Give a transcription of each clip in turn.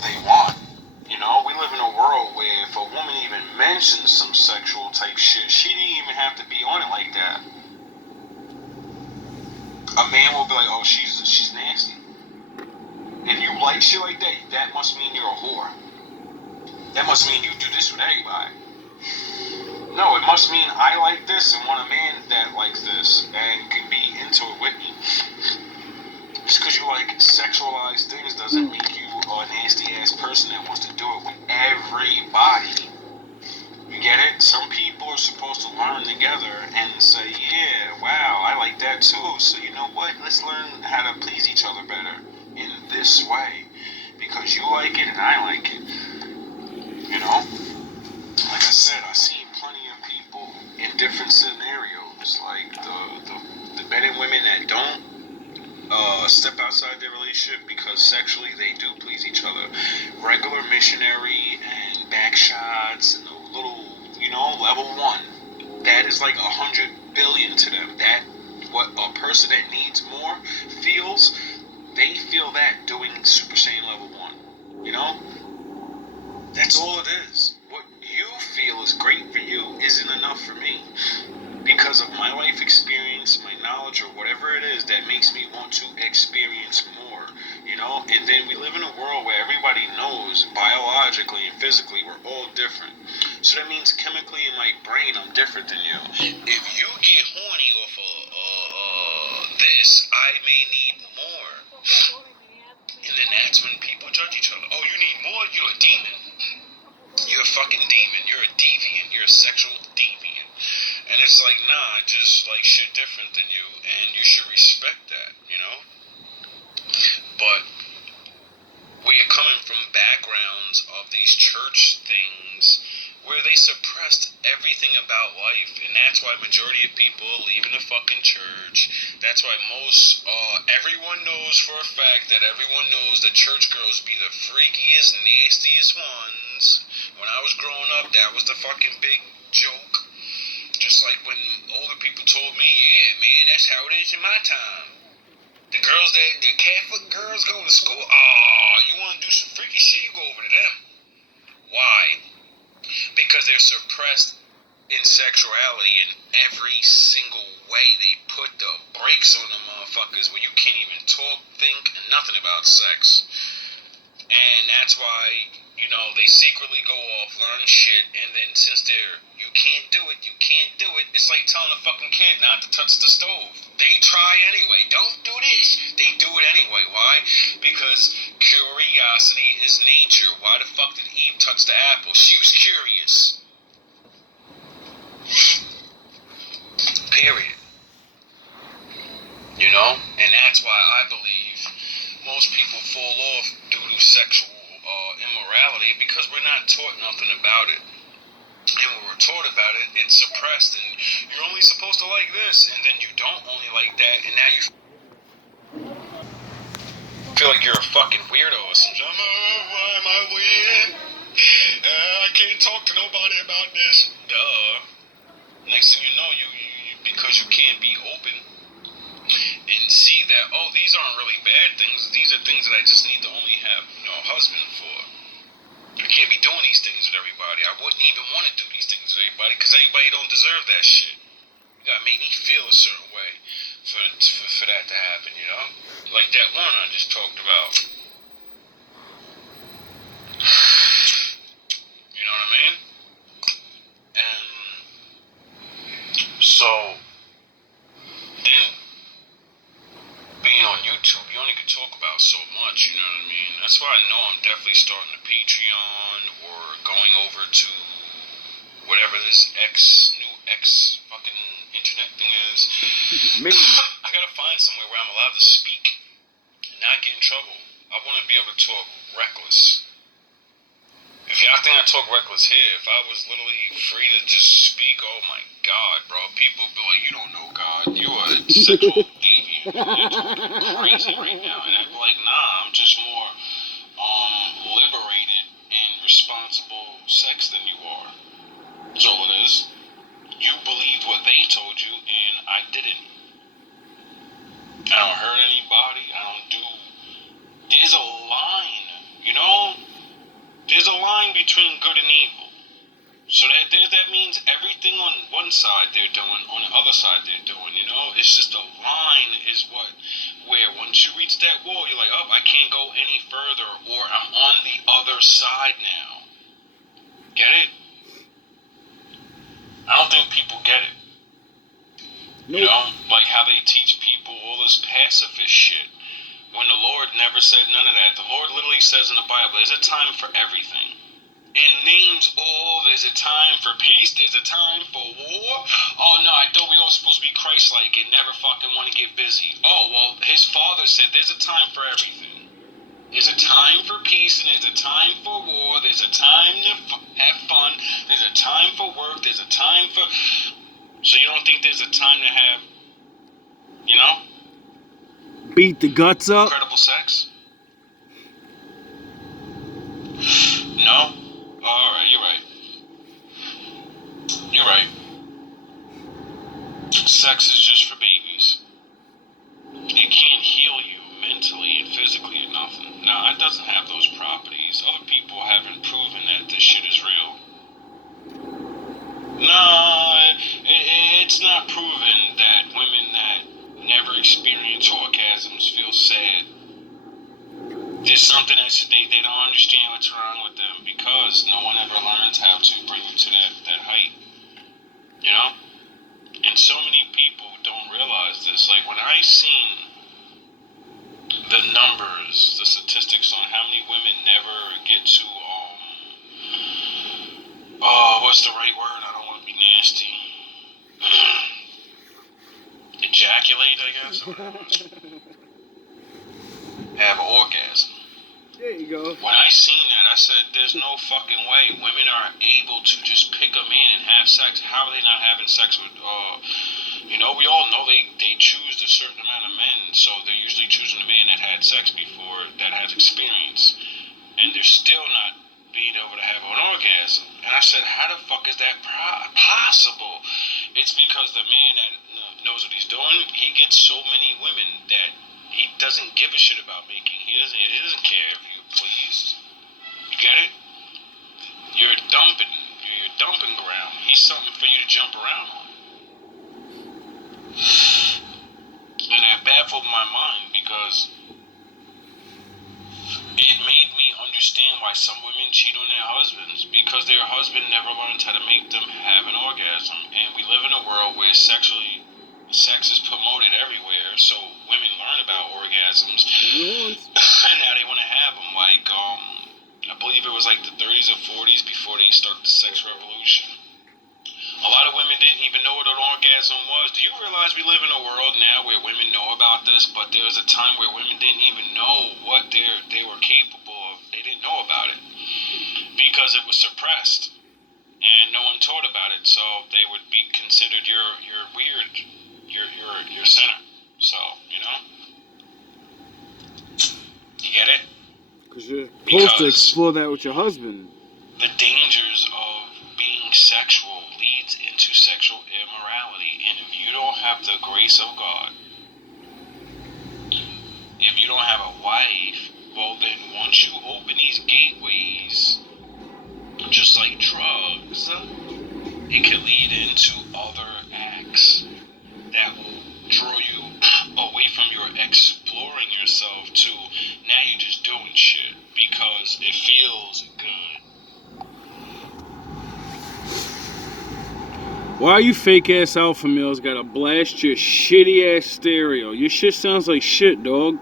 they want. You know, we live in a world where if a woman even mentions some sexual type shit, she didn't even have to be on it like that. A man will be like, oh, she's nasty. If you like shit like that, that must mean you're a whore. That must mean you do this with everybody. No, it must mean I like this and want a man that likes this and can be into it with me. Just because you like sexualized things doesn't make you a nasty ass person that wants to do it with everybody. You get it? Some people are supposed to learn together and say, yeah, wow, I like that too. So you know what? Let's learn how to please each other better in this way. Because you like it and I like it. You know? Like I said, I've seen plenty of people in different scenarios. Like the men and women that don't step outside their relationship because sexually they do please each other. Regular missionary and back shots and the little, level 1. That is like 100 billion to them. That, what a person that needs more feels, they feel that doing Super Saiyan level 1. You know? That's all it is. What you feel is great for you isn't enough for me. Because of my life experience, my knowledge, or whatever it is that makes me want to experience more, And then we live in a world where everybody knows biologically and physically we're all different. So that means chemically in my brain I'm different than you. If you get horny off of this, I may need more. And then that's when people judge each other. Oh, you need more? You're a demon. You're a fucking demon. You're a deviant. You're a sexual deviant. And it's like, nah, I just like shit different than you, and you should respect that, But we are coming from backgrounds of these church things where they suppressed everything about life, and that's why majority of people are leaving the fucking church. That's why everyone knows for a fact that everyone knows that church girls be the freakiest, nastiest ones. When I was growing up, that was the fucking big joke. Just like when older people told me, yeah, man, that's how it is in my time. The Catholic girls go to school, you want to do some freaky shit, you go over to them. Why? Because they're suppressed in sexuality in every single way. They put the brakes on the motherfuckers where you can't even talk, think, nothing about sex. And that's why, they secretly go off, learn shit, and then since you can't do it, it's like telling a fucking kid not to touch the stove. They try anyway. Don't do this. They do it anyway. Why? Because curiosity is nature. Why the fuck did Eve touch the apple? She was curious. Period. And that's why I believe most people fall off due to sexual immorality because we're not taught nothing about it. And when we're taught about it, it's suppressed, and you're only supposed to like this, and then you don't only like that, and now you feel like you're a fucking weirdo or something. Why am I weird? I can't talk to nobody about this. Duh. Next thing you know, you because you can't be open and see that, these aren't really bad things. These are things that I just need to only have, a husband for. I can't be doing these things with everybody. I wouldn't even want to do these things with everybody because everybody don't deserve that shit. You gotta make me feel a certain way for that to happen, Like that one I just talked about. You know what I mean? And so then being on YouTube, you only can talk about so much, you know what I mean? That's why I know I'm definitely starting a Patreon or going over to whatever this new X fucking internet thing is. I gotta find somewhere where I'm allowed to speak and not get in trouble. I want to be able to talk reckless. If y'all think I talk reckless here, if I was literally free to just speak, oh my God, bro, people would be like, you don't know God, you are a sexual deviant, you're talking crazy right now, and I'd be like, nah, I'm just more liberated and responsible sex than you are. That's all it is. You believed what they told you, and I didn't. I don't hurt anybody, there's a line, between good and evil. So that means everything on one side they're doing, on the other side they're doing, you know? It's just the line is where once you reach that wall, you're like, oh, I can't go any further, or I'm on the other side now. Get it? I don't think people get it. Nope. You know, like how they teach people all this pacifist shit, when the Lord never said none of that. The Lord literally says in the Bible, there's a time for everything. And names all, there's a time for peace, there's a time for war. Oh no, I thought we all supposed to be Christ-like and never fucking want to get busy. Oh, well, his father said there's a time for everything. There's a time for peace and there's a time for war. There's a time to have fun. There's a time for work. There's a time for... So you don't think there's a time to have, you know? Beat the guts up? Incredible sex? No? Alright, you're right. You're right. Sex is just for babies. It can't heal you mentally and physically or nothing. No, it doesn't have those properties. Other people haven't proven that this shit is real. No, it's not proven that women that never experience orgasms feel sad. There's something that they don't understand what's wrong with them because no one ever learns how to bring them to that height. You know? And so many people don't realize this. Like when I seen the numbers, the statistics on how many women never get to what's the right word? I don't want to be nasty. Ejaculate, I guess. Have an orgasm. There you go. When I seen that, I said, there's no fucking way women are able to just pick a man and have sex. How are they not having sex with, you know, we all know they choose a certain amount of men, so they're usually choosing a man that had sex before, that has experience, and they're still not being able to have an orgasm. And I said, how the fuck is that possible? It's because the man that knows what he's doing, he gets so many women that he doesn't give a shit about making. He doesn't care if you're pleased. You get it? You're dumping ground. He's something for you to jump around on. And that baffled my mind because it made me understand why some women cheat on their husbands, because their husband never learned how to make them have an orgasm. And we live in a world where sex is promoted everywhere, so women learn about orgasms, and now they want to have them. Like, I believe it was like the 30s or 40s before they started the sex revolution. A lot of women didn't even know what an orgasm was. Do you realize we live in a world now where women know about this, but there was a time where women didn't even know what they were capable of. They didn't know about it because it was suppressed and no one taught about it. So they would be considered you're weird, you're sinner. So, you know, you get it? Because you're supposed to explore that with your husband. The dangers of being sexual leads into sexual immorality, and if you don't have the grace of God, if you don't have a wife, well then once you open these gateways, just like drugs, it can lead into other acts that will draw you away from your exploring yourself to now you're just doing shit because it feels good. Why you fake ass alpha males gotta blast your shitty ass stereo? Your shit sounds like shit, dog.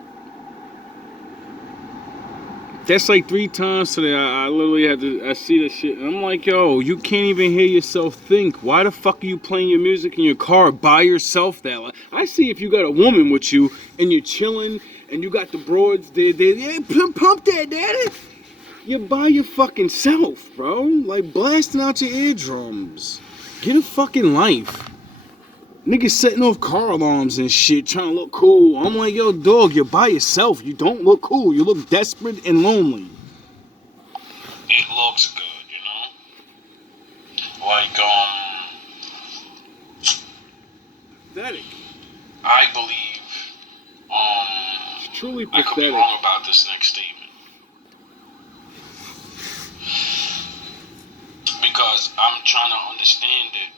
That's like 3 times today. I literally I see this shit and I'm like, yo, you can't even hear yourself think. Why the fuck are you playing your music in your car by yourself that way? I see if you got a woman with you and you're chilling and you got the broads there, yeah, pump that, daddy. You're by your fucking self, bro. Like blasting out your eardrums. Get a fucking life. Niggas setting off car alarms and shit, trying to look cool. I'm like, yo, dog, you're by yourself. You don't look cool. You look desperate and lonely. It looks good, you know? Like, pathetic. I believe, it's truly I could be pathetic. wrong about this next statement. trying to understand it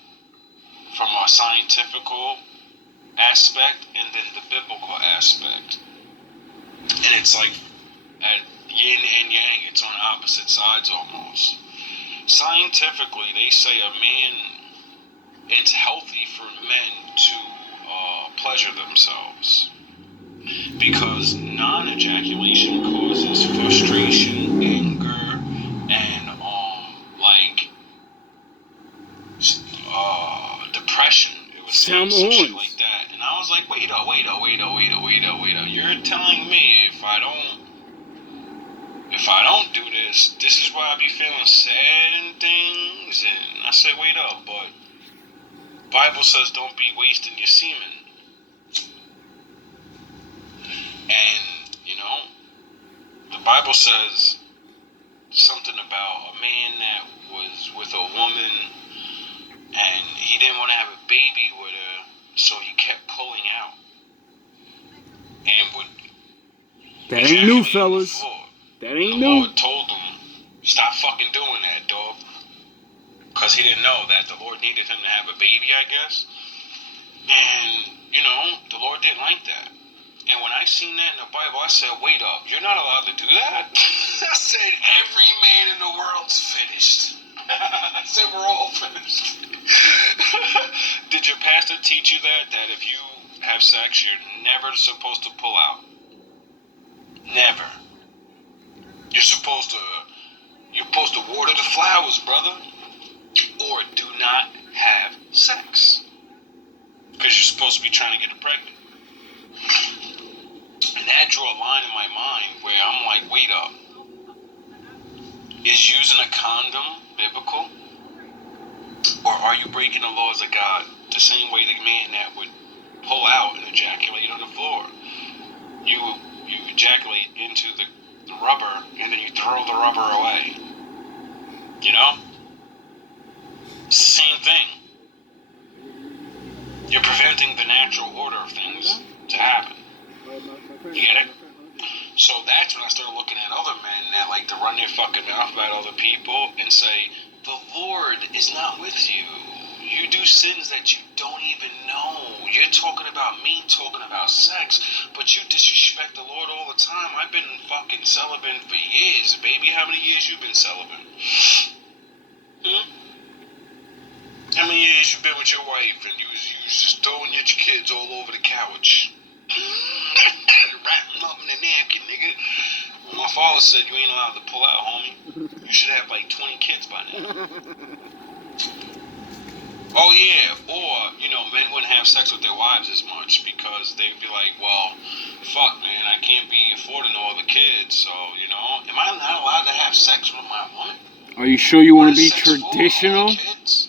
from a scientific aspect and then the biblical aspect. And it's like at yin and yang, it's on opposite sides almost. Scientifically, they say it's healthy for men to pleasure themselves because non-ejaculation causes frustration, anger, and depression. It was some shit like that, and I was like, wait up. You're telling me if I don't do this, this is why I be feeling sad and things? And I said, wait up, but Bible says don't be wasting your semen. And, the Bible says something about a man that was with a woman and he didn't want to have a baby with her, so he kept pulling out. And would... That ain't new, fellas. That ain't new. The Lord told him, stop fucking doing that, dog. Because he didn't know that the Lord needed him to have a baby, I guess. And, the Lord didn't like that. And when I seen that in the Bible, I said, wait up, you're not allowed to do that? I said, every man in the world's finished. I said, we're all finished. Did your pastor teach you that if you have sex, you're never supposed to pull out? Never. You're supposed to water the flowers, brother. Or do not have sex. Because you're supposed to be trying to get her pregnant. And that drew a line in my mind where I'm like, wait up. Is using a condom biblical? Or are you breaking the laws of God the same way the man that would pull out and ejaculate on the floor? You ejaculate into the rubber and then you throw the rubber away. Same thing. You're preventing the natural order of things to happen. You get it? So that's when I started looking at other men that like to run their fucking mouth about other people and say, the Lord is not with you. You do sins that you don't even know. You're talking about me talking about sex, but you disrespect the Lord all the time. I've been fucking celibate for years. Baby, how many years you been celibate? How many years you been with your wife and you was just throwing your kids all over the couch? Wrapping them up in a napkin, nigga. Well, my father said you ain't allowed to pull out, homie. You should have like 20 kids by now. Oh yeah, or, men wouldn't have sex with their wives as much because they'd be like, well, fuck, man, I can't be affording all the kids, so, am I not allowed to have sex with my woman? Are you sure you want to be traditional? Kids?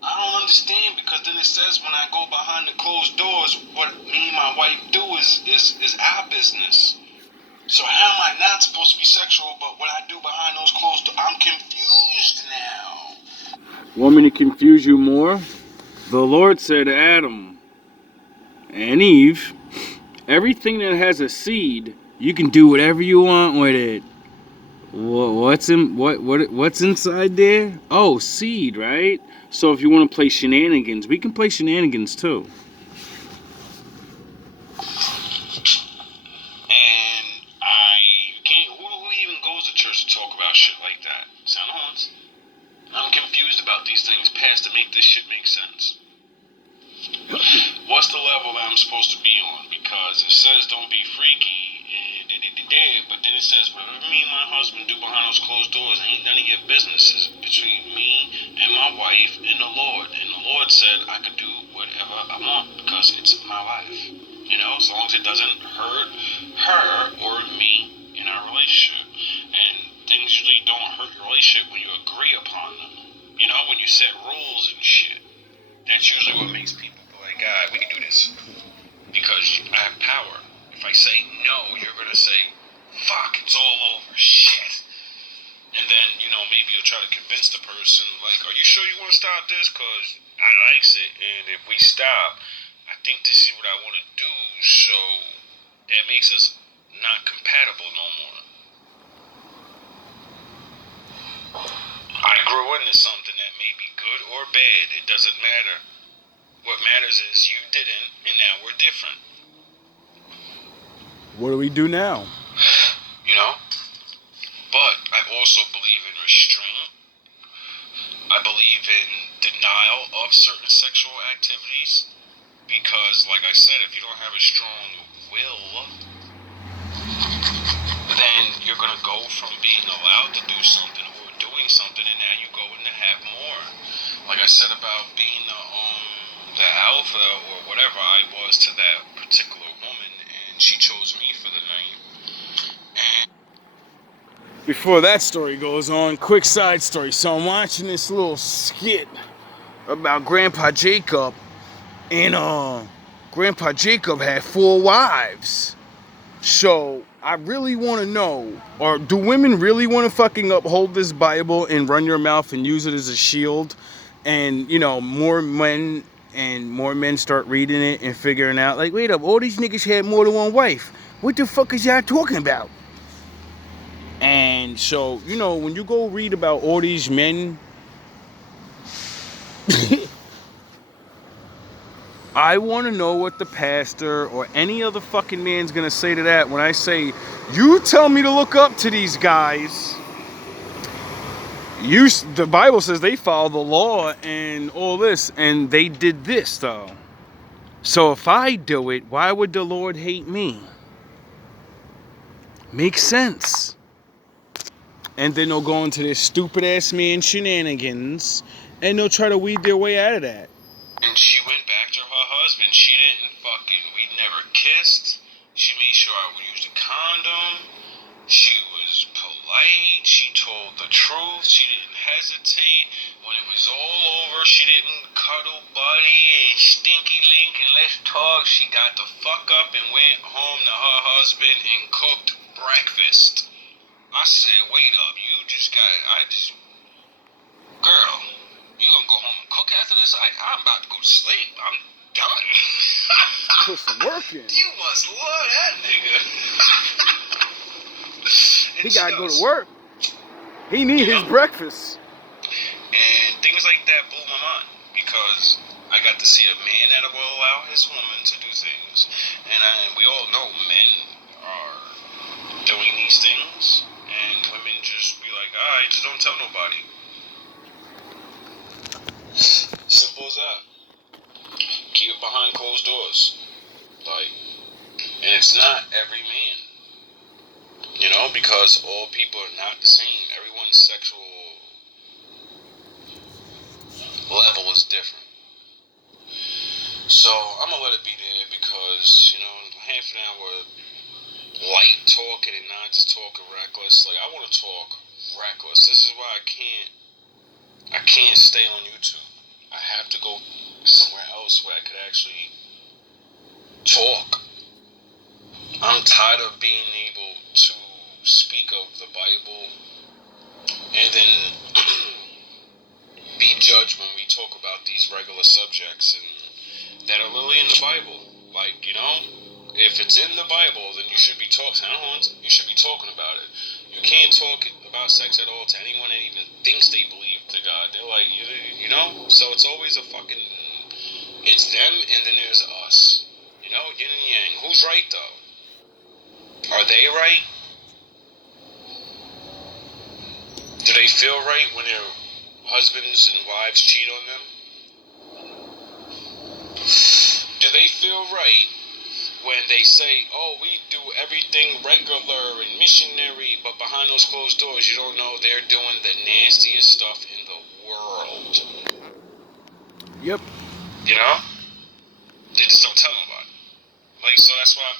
I don't understand because then it says when I go behind the closed doors, what me and my wife do is our business. So how am I not supposed to be sexual, but what I do behind those closed doors, I'm confused now. Want me to confuse you more? The Lord said to Adam and Eve, everything that has a seed, you can do whatever you want with it. What's inside there? Oh, seed, right? So if you want to play shenanigans, we can play shenanigans too. And you can't. Who even goes to church to talk about shit like that? Sound horns? I'm confused about these things past to make this shit make sense. What's the level that I'm supposed to be on? Because it says don't be freaky, but then it says whatever me and my husband do behind those closed doors ain't none of your business. It's between me and my wife and the Lord. And the Lord said I could do whatever I want because it's my life. As long as it doesn't hurt her or me in our relationship. And things usually don't hurt your relationship when you agree upon them. When you set rules and shit. That's usually what makes people go like, God, we can do this. Because I have power. If I say no, you're going to say, fuck, it's all over, shit. And then, maybe you'll try to convince the person, like, are you sure you want to stop this? Because I likes it, and if we stop, I think this is what I want to do, so that makes us not compatible no more. I grew into something that may be good bad. It doesn't matter. What matters is you didn't, and now we're different. What do we do now? You know? But I also believe in restraint. I believe in denial of certain sexual activities. Because, like I said, if you don't have a strong will, then you're going to go from being allowed to do something or doing something, and now you go in to have more. Like I said about being the alpha or whatever I was to that particular woman, and she chose me for the night. And before that story goes on, quick side story. So I'm watching this little skit about Grandpa Jacob, and Grandpa Jacob had 4 wives. So I really want to know, or do women really want to fucking uphold this Bible and run your mouth and use it as a shield? And, you know, more men start reading it and figuring out, like, wait up, all these niggas had more than one wife. What the fuck is y'all talking about? And so, you know, when you go read about all these men, I want to know what the pastor or any other fucking man's going to say to that when I say, you tell me to look up to these guys. The Bible says they follow the law and all this, and they did this, though. So if I do it, why would the Lord hate me? Makes sense. And then they'll go into their stupid-ass man shenanigans, and they'll try to weed their way out of that. And she went back to her husband. She didn't we never kissed. She made sure I would use a condom. She was polite. She told the truth. She didn't hesitate. When it was all over, she didn't cuddle buddy and stinky link and let's talk. She got the fuck up and went home to her husband and cooked breakfast. I said, wait up, girl, you gonna go home and cook after this? I'm about to go to sleep. I'm done. Put some work in. You must love that nigga. He gotta go to work. He need his breakfast. And things like that blew my mind because I got to see a man that will allow his woman to do things. And we all know men are doing these things, and women just be like, alright, just don't tell nobody. Simple as that. Keep it behind closed doors. And it's not every man. You know, because all people are not the same. Everyone's sexual level is different. So I'm gonna let it be there because, you know, half an hour light talking and not just talking reckless. Like, I want to talk reckless. This is why I can't stay on YouTube. I have to go somewhere else where I could actually talk. I'm tired of being able to speak of the Bible and then be judged when we talk about these regular subjects and that are literally in the Bible. Like, you know, if it's in the Bible, then you should be talking. You should be talking about it. You can't talk about sex at all to anyone that even thinks they believe to God. They're like, you know? So it's always it's them and then there's us. You know, yin and yang. Who's right, though? Are they right? Do they feel right when their husbands and wives cheat on them? Do they feel right when they say, oh, we do everything regular and missionary, but behind those closed doors, you don't know they're doing the nastiest stuff in the world? Yep. You know? They just don't tell nobody. So that's why I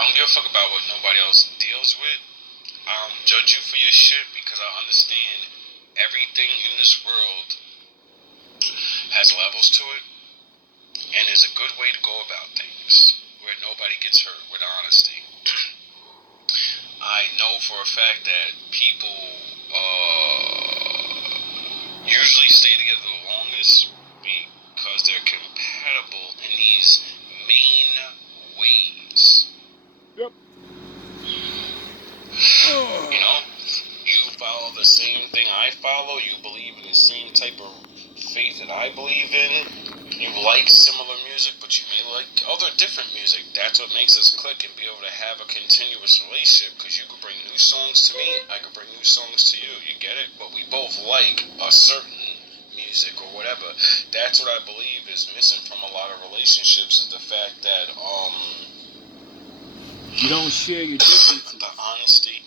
don't give a fuck about what nobody else deals with. I don't judge you for your shit because I understand everything in this world has levels to it. And there's a good way to go about things where nobody gets hurt with honesty. I know for a fact that people usually stay together the longest because they're compatible in these main ways. Yep. You know, you follow the same thing I I follow, you believe in the same type of faith that I believe in, you like similar music, but you may like other different music. That's what makes us click and be able to have a continuous relationship, because you could bring new songs to me, I could bring new songs to you, you get it? But we both like a certain music or whatever. That's what I believe is missing from a lot of relationships, is the fact that you don't share your differences. the honesty,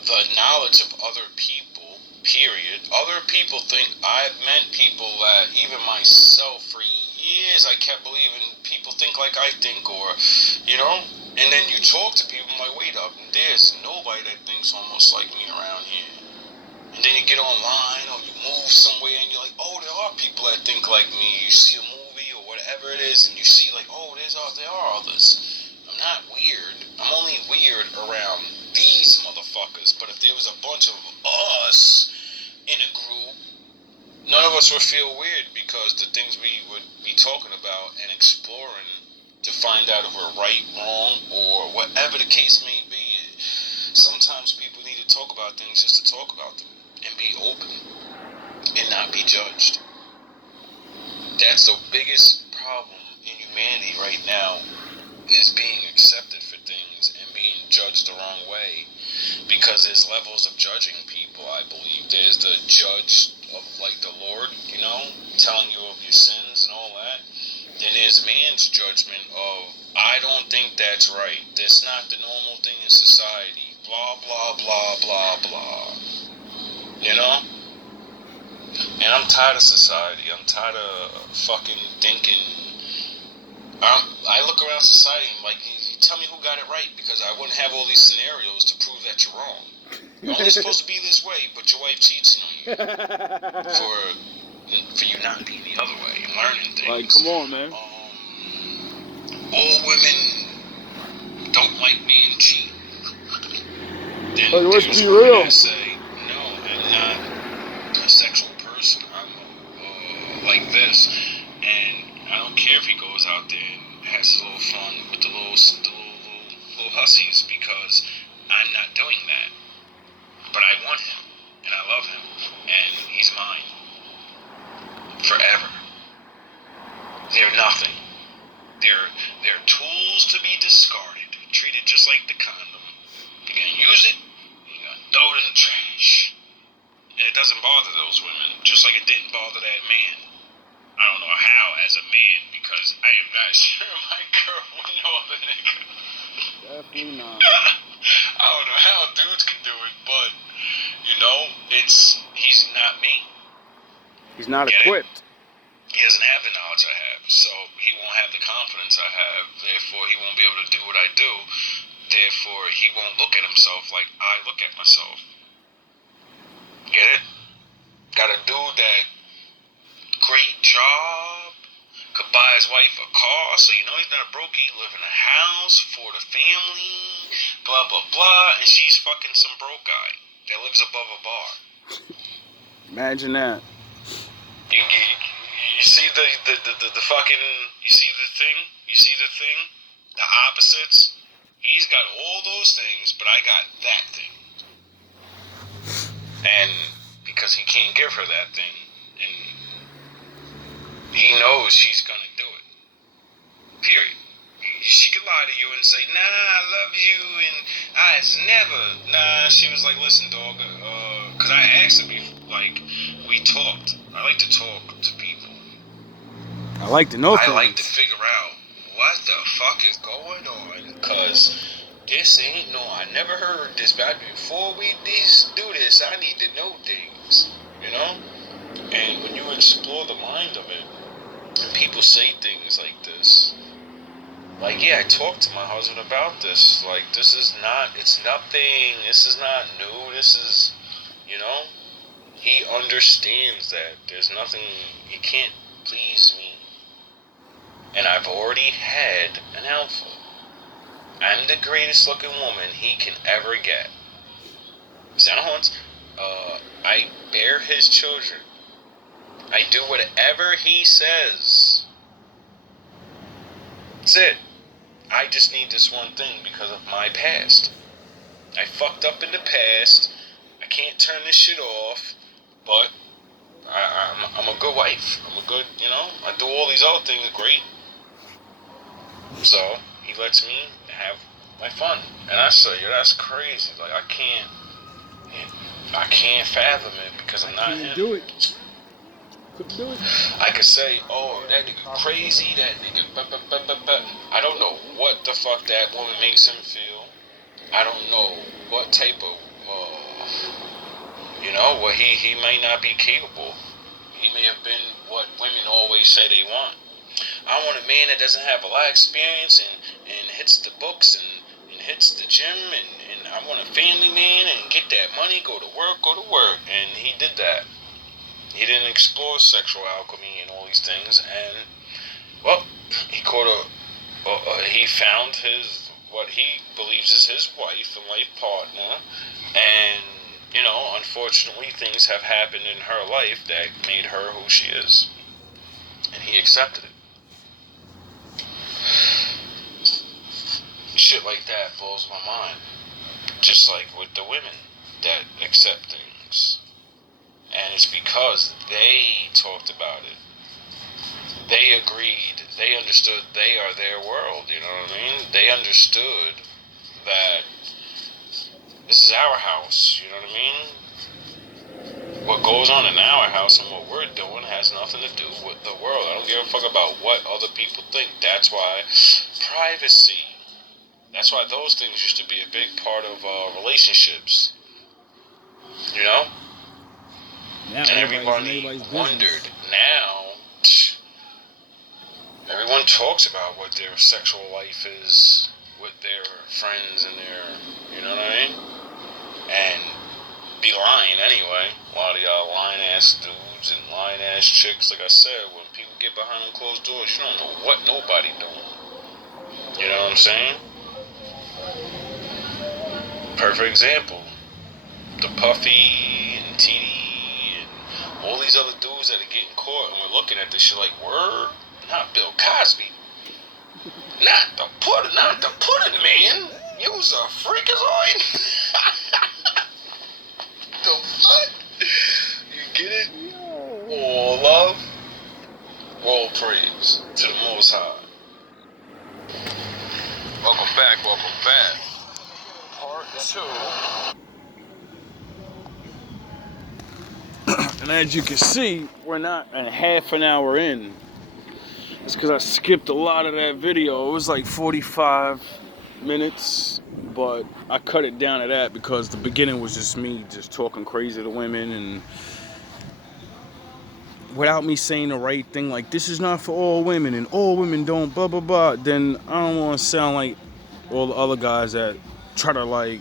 the knowledge of other people, period. Other people think I've met people that, even myself, for years I kept believing people think like I think, or, you know, and then you talk to people, I'm like, wait up, there's nobody that thinks almost like me around here. And then you get online or you move somewhere and you're like, oh, there are people that think like me. You see a movie or whatever it is and you see like, oh, there are others. I'm not weird. I'm only weird around these motherfuckers. But if there was a bunch of us in a group, none of us would feel weird, because the things we would be talking about and exploring to find out if we're right, wrong, or whatever the case may be. Sometimes people need to talk about things just to talk about them and be open and not be judged. That's the biggest problem in humanity right now, is being accepted for things and being judged the wrong way, because there's levels of judging people, I believe. There's the judge of, like, the Lord, you know, telling you of your sins and all that. Then there's man's judgment of, I don't think that's right. That's not the normal thing in society. Blah, blah, blah, blah, blah. You know? And I'm tired of society. I'm tired of fucking thinking. I look around society and like, you tell me who got it right, because I wouldn't have all these scenarios to prove that you're wrong. You're only supposed to be this way, but your wife cheats on you for you not being the other way and learning things. Like, come on, man. All women don't like men cheat. Then let's there's be women real. that say, no, I'm not a sexual person. I'm like this. And I don't care if he goes out there and has his little fun with the little hussies, because I'm not doing that. But I want him, and I love him, and he's mine forever. They're nothing. They're tools to be discarded, treated just like the condom. You're gonna use it, you're gonna throw it in the trash. And it doesn't bother those women, just like it didn't bother that man. I don't know how as a man, because I am not sure my girl would know other nigga. Definitely not. I don't know how dudes can do it, but, you know, he's not me. He's not Get equipped. It? He doesn't have the knowledge I have, so he won't have the confidence I have. Therefore, he won't be able to do what I do. Therefore, he won't look at himself like I look at myself. Get it? Got a dude that great job, could buy his wife a car, so you know he's not broke. He live in a house for the family, blah blah blah, and she's fucking some broke guy that lives above a bar. Imagine that. You see the fucking, you see the thing, the opposites. He's got all those things, but I got that thing, and because he can't give her that thing, and he knows she's gonna do it. Period. She could lie to you and say, nah, I love you, and it's never. Nah, she was like, listen, dog, because I asked her before, like, we talked. I like to talk to people. I like to know things. I like to figure out what the fuck is going on, because this ain't I never heard this, but before we do this, I need to know things, you know? And when you explore the mind of it, and people say things like this, like, yeah, I talked to my husband about this, like, it's nothing, this is not new, this is, you know? He understands that there's nothing, he can't please me. And I've already had an alpha. I'm the greatest looking woman he can ever get. Sound haunts. I bear his children. I do whatever he says. That's it. I just need this one thing because of my past. I fucked up in the past. I can't turn turn this shit off, but I'm a good wife. I'm a good, I do all these other things great. So he lets me have my fun, and I say, yo, that's crazy. Like I can't fathom it because I'm not him. Do it. Couldn't do it. I could say, oh, that nigga crazy, that nigga, I don't know what the fuck that woman makes him feel. I don't know what type of, what he may not be capable. He may have been what women always say they want. I want a man that doesn't have a lot of experience and hits the books and hits the gym and I want a family man and get that money, go to work. And he did that. He didn't explore sexual alchemy and all these things, and well, he he found what he believes is his wife and life partner, and unfortunately things have happened in her life that made her who she is, and he accepted it. Shit like that blows my mind, just like with the women that accept things. And it's because they talked about it. They agreed. They understood they are their world. You know what I mean? They understood that this is our house. You know what I mean? What goes on in our house and what we're doing has nothing to do with the world. I don't give a fuck about what other people think. That's why privacy. That's why those things used to be a big part of relationships. You know? Now and everybody wondered. Now, everyone talks about what their sexual life is with their friends and their, you know what I mean? And be lying anyway. A lot of y'all lying-ass dudes and lying-ass chicks. Like I said, when people get behind them closed doors, you don't know what nobody doing. You know what I'm saying? Perfect example. The Puffy and TD. All these other dudes that are getting caught, and we're looking at this shit like, word, not Bill Cosby, not the pudding man. You was a freakazoid. The fuck? You get it? All love, all praise to the Most High. Welcome back. Part 2. And as you can see, we're not a half an hour in. It's because I skipped a lot of that video. It was like 45 minutes, but I cut it down to that because the beginning was just me just talking crazy to women and without me saying the right thing, like this is not for all women and all women don't blah blah blah. Then I don't want to sound like all the other guys that try to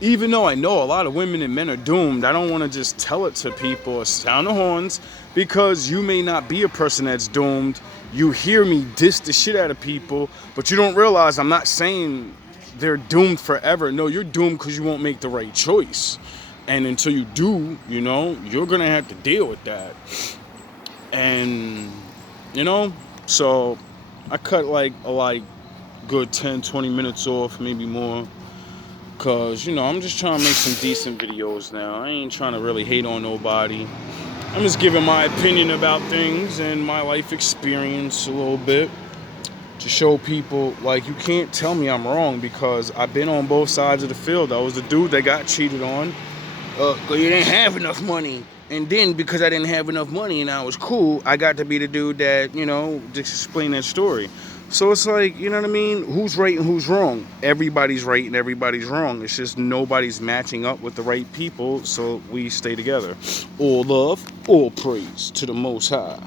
even though I know a lot of women and men are doomed, I don't want to just tell it to people or sound the horns, because you may not be a person that's doomed. You hear me diss the shit out of people, but you don't realize I'm not saying they're doomed forever. No, you're doomed because you won't make the right choice. And until you do, you're going to have to deal with that. And, so I cut like good 10, 20 minutes off, maybe more. Because, I'm just trying to make some decent videos now. I ain't trying to really hate on nobody. I'm just giving my opinion about things and my life experience a little bit to show people, like, you can't tell me I'm wrong because I've been on both sides of the field. I was the dude that got cheated on because you didn't have enough money. And then because I didn't have enough money and I was cool, I got to be the dude that, just explain that story. So it's like, you know what I mean? Who's right and who's wrong? Everybody's right and everybody's wrong. It's just nobody's matching up with the right people, so we stay together. All love, all praise to the Most High.